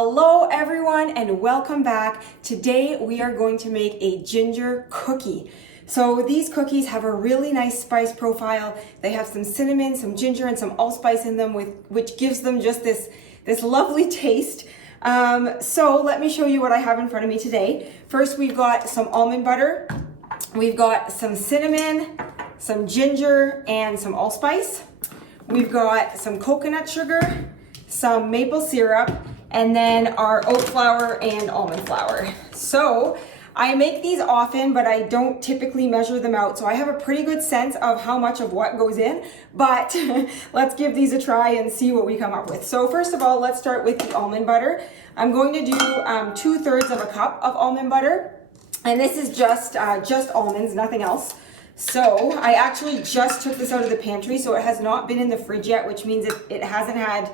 Hello everyone and welcome back. Today we are going to make a ginger cookie. So these cookies have a really nice spice profile. They have some cinnamon, some ginger, and some allspice in them, which gives them just this lovely taste. So let me show you what I have in front of me today. First, we've got some almond butter. We've got some cinnamon, some ginger, and some allspice. We've got some coconut sugar, some maple syrup, and then our oat flour and almond flour. So I make these often, but I don't typically measure them out. So I have a pretty good sense of how much of what goes in, but let's give these a try and see what we come up with. So first of all, let's start with the almond butter. I'm going to do 2/3 of a cup of almond butter. And this is just almonds, nothing else. So I actually just took this out of the pantry, so it has not been in the fridge yet, which means it hasn't had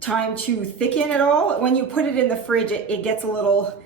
time to thicken at all. When you put it in the fridge, it gets a little,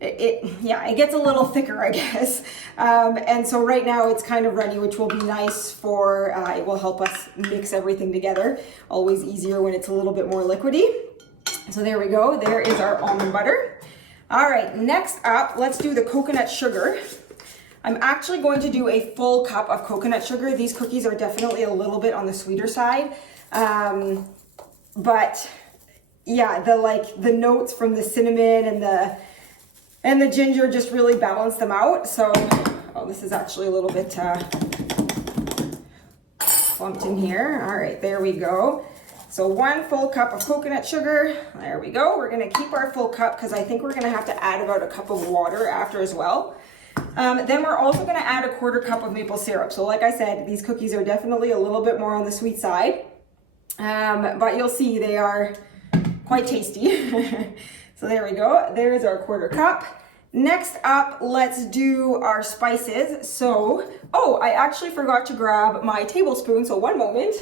it gets a little thicker, I guess. And so right now it's kind of runny, which will be nice for, it will help us mix everything together. Always easier when it's a little bit more liquidy. So there we go, there is our almond butter. All right, next up, let's do the coconut sugar. I'm actually going to do a full cup of coconut sugar. These cookies are definitely a little bit on the sweeter side. But yeah, the notes from the cinnamon and the ginger just really balance them out. So, oh, this is actually a little bit clumped in here. All right, there we go. So 1 full cup of coconut sugar. There we go. We're gonna keep our full cup because I think we're gonna have to add about a cup of water after as well. Then we're also gonna add a 1/4 cup of maple syrup. So like I said, these cookies are definitely a little bit more on the sweet side. But you'll see they are quite tasty. So there we go. There's our 1/4 cup. Next up, let's do our spices. So, oh, I actually forgot to grab my tablespoon. So one moment.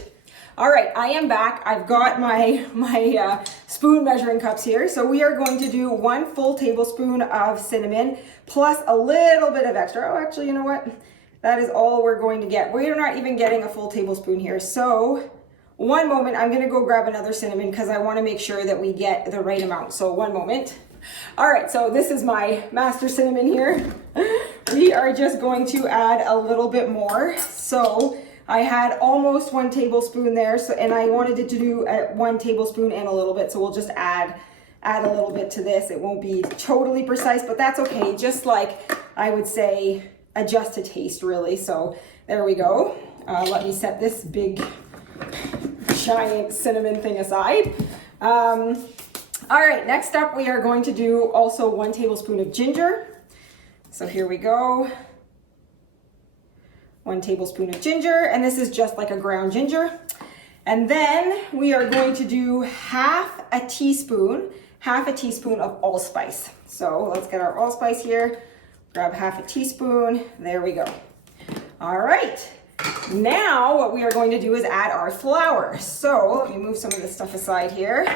All right, I am back. I've got my spoon measuring cups here. So we are going to do 1 full tablespoon of cinnamon plus a little bit of extra. Oh, actually, you know what? That is all we're going to get. We're not even getting a full tablespoon here. So one moment, I'm gonna go grab another cinnamon because I wanna make sure that we get the right amount. So one moment. All right, so this is my master cinnamon here. We are just going to add a little bit more. So I had almost 1 tablespoon there, so and I wanted it to do 1 tablespoon and a little bit, so we'll just add a little bit to this. It won't be totally precise, but that's okay. Just like I would say, adjust to taste really. So there we go. Let me set this big giant cinnamon thing aside. All right, next up we are going to do also 1 tablespoon of ginger. So here we go. 1 tablespoon of ginger, and this is just like a ground ginger. And then we are going to do half a teaspoon of allspice. So let's get our allspice here. Grab half a teaspoon. There we go. All right. Now what we are going to do is add our flour. So let me move some of this stuff aside here.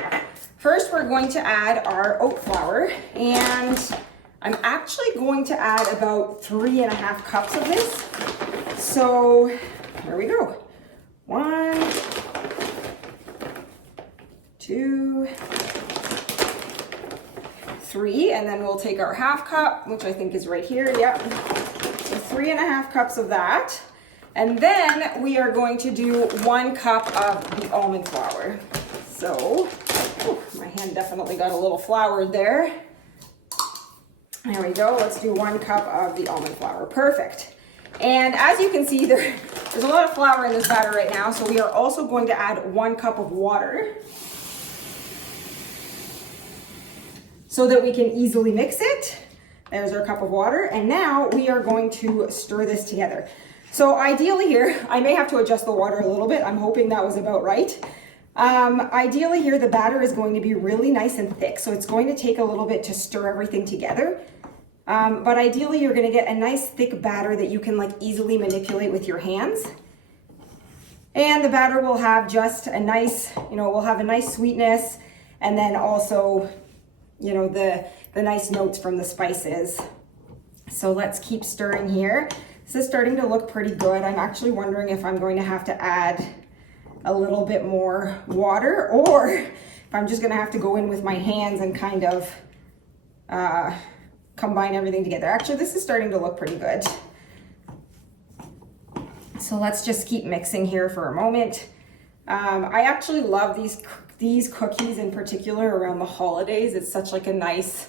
First, we're going to add our oat flour, and I'm actually going to add about 3.5 cups of this. So there we go. 1, 2, 3, and then we'll take our 1/2 cup, which I think is right here. Yep. So 3.5 cups of that. And then we are going to do 1 cup of the almond flour. So, my hand definitely got a little floured there. There we go. Let's do 1 cup of the almond flour. Perfect. And as you can see, there's a lot of flour in this batter right now. So we are also going to add 1 cup of water so that we can easily mix it. There's our cup of water. And now we are going to stir this together. So ideally here, I may have to adjust the water a little bit. I'm hoping that was about right. Ideally here, the batter is going to be really nice and thick. So it's going to take a little bit to stir everything together. But ideally you're gonna get a nice thick batter that you can like easily manipulate with your hands. And the batter will have just a nice, will have a nice sweetness, and then also, the nice notes from the spices. So let's keep stirring here. This is starting to look pretty good. I'm actually wondering if I'm going to have to add a little bit more water, or I'm just gonna have to go in with my hands and kind of combine everything together. Actually, this is starting to look pretty good. So let's just keep mixing here for a moment. I actually love these cookies in particular around the holidays. It's such like a nice,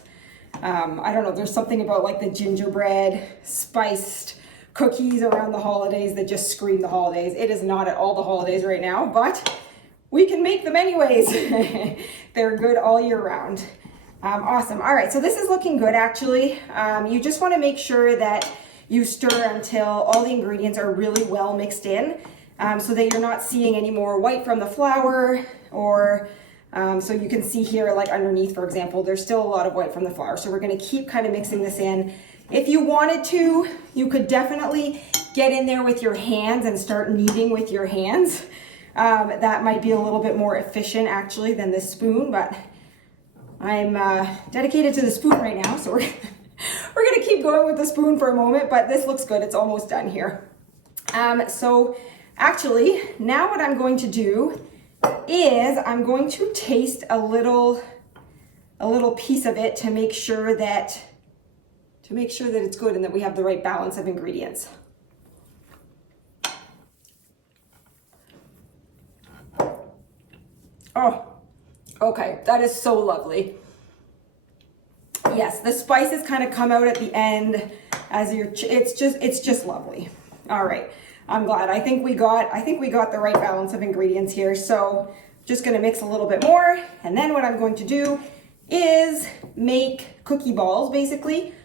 I don't know, there's something about like the gingerbread spiced cookies around the holidays that just scream the holidays. It is not at all the holidays right now, but we can make them anyways. They're good all year round. Awesome. All right, so this is looking good actually. You just want to make sure that you stir until all the ingredients are really well mixed in, so that you're not seeing any more white from the flour, or so you can see here like underneath, for example, there's still a lot of white from the flour. So we're going to keep kind of mixing this in. If you wanted to, you could definitely get in there with your hands and start kneading with your hands. That might be a little bit more efficient actually than the spoon, but I'm dedicated to the spoon right now, so we're gonna keep going with the spoon for a moment, but this looks good. It's almost done here. So actually, now what I'm going to do is I'm going to taste a little piece of it to make sure that it's good and that we have the right balance of ingredients. Oh, okay, that is so lovely. Yes, the spices kind of come out at the end as it's just lovely. All right, I'm glad. I think we got the right balance of ingredients here. So just gonna mix a little bit more, and then what I'm going to do is make cookie balls, basically,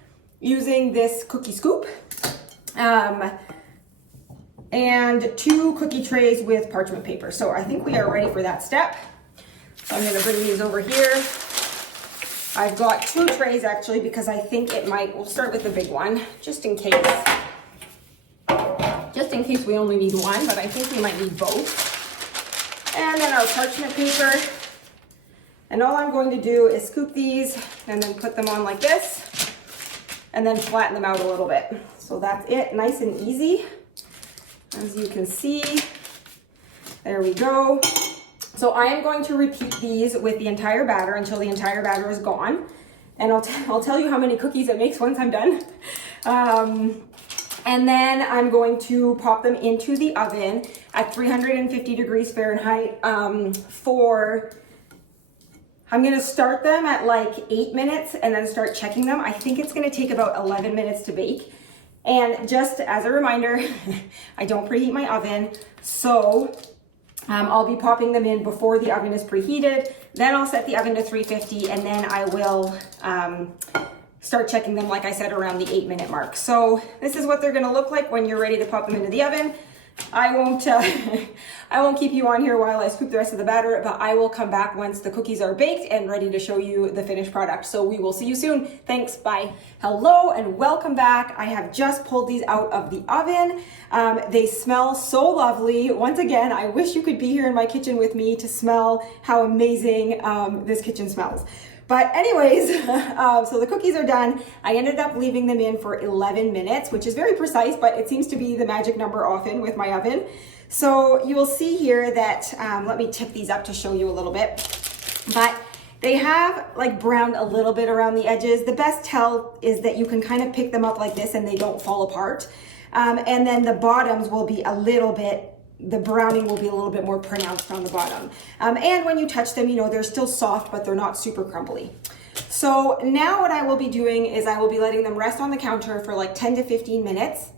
using this cookie scoop. And 2 cookie trays with parchment paper. So I think we are ready for that step. So I'm gonna bring these over here. I've got 2 trays actually, because I think we'll start with the big one, just in case we only need one, but I think we might need both. And then our parchment paper. And all I'm going to do is scoop these and then put them on like this, and then flatten them out a little bit. So that's it, nice and easy. As you can see, there we go. So I am going to repeat these with the entire batter until the entire batter is gone. And I'll tell you how many cookies it makes once I'm done. And then I'm going to pop them into the oven at 350 degrees Fahrenheit I'm gonna start them at like 8 minutes and then start checking them. I think it's gonna take about 11 minutes to bake. And just as a reminder, I don't preheat my oven, so I'll be popping them in before the oven is preheated. Then I'll set the oven to 350, and then I will start checking them, like I said, around the 8-minute mark. So this is what they're gonna look like when you're ready to pop them into the oven. I won't keep you on here while I scoop the rest of the batter, but I will come back once the cookies are baked and ready to show you the finished product. So we will see you soon. Thanks, bye. Hello and welcome back. I have just pulled these out of the oven. They smell so lovely. Once again, I wish you could be here in my kitchen with me to smell how amazing this kitchen smells. But anyways, so the cookies are done. I ended up leaving them in for 11 minutes, which is very precise, but it seems to be the magic number often with my oven. So you will see here that, let me tip these up to show you a little bit, but they have like browned a little bit around the edges. The best tell is that you can kind of pick them up like this and they don't fall apart. And then the bottoms will be the browning will be a little bit more pronounced on the bottom. And when you touch them, you know, they're still soft, but they're not super crumbly. So now what I will be doing is I will be letting them rest on the counter for like 10 to 15 minutes.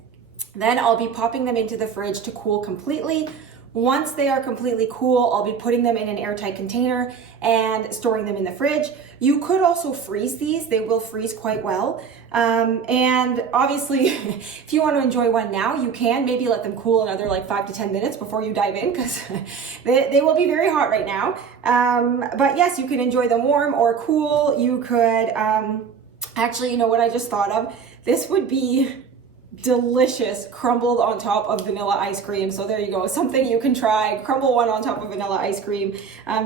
Then I'll be popping them into the fridge to cool completely. Once they are completely cool, I'll be putting them in an airtight container and storing them in the fridge. You could also freeze these. They will freeze quite well. And obviously, if you want to enjoy one now, you can maybe let them cool another like 5 to 10 minutes before you dive in, because they will be very hot right now. But yes, you can enjoy them warm or cool. You could, actually, you know what I just thought of? This would be delicious crumbled on top of vanilla ice cream. So there you go, something you can try. Crumble one on top of vanilla ice cream.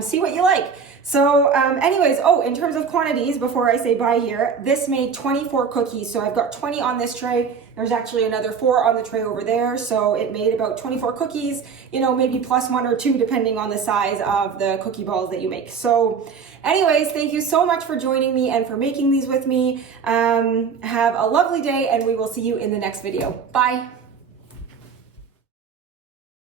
See what you like. So anyways, oh, in terms of quantities, before I say bye here, this made 24 cookies. So I've got 20 on this tray. There's actually another 4 on the tray over there. So it made about 24 cookies, you know, maybe plus 1 or 2 depending on the size of the cookie balls that you make. So anyways, thank you so much for joining me and for making these with me. Have a lovely day, and we will see you in the next video. Bye.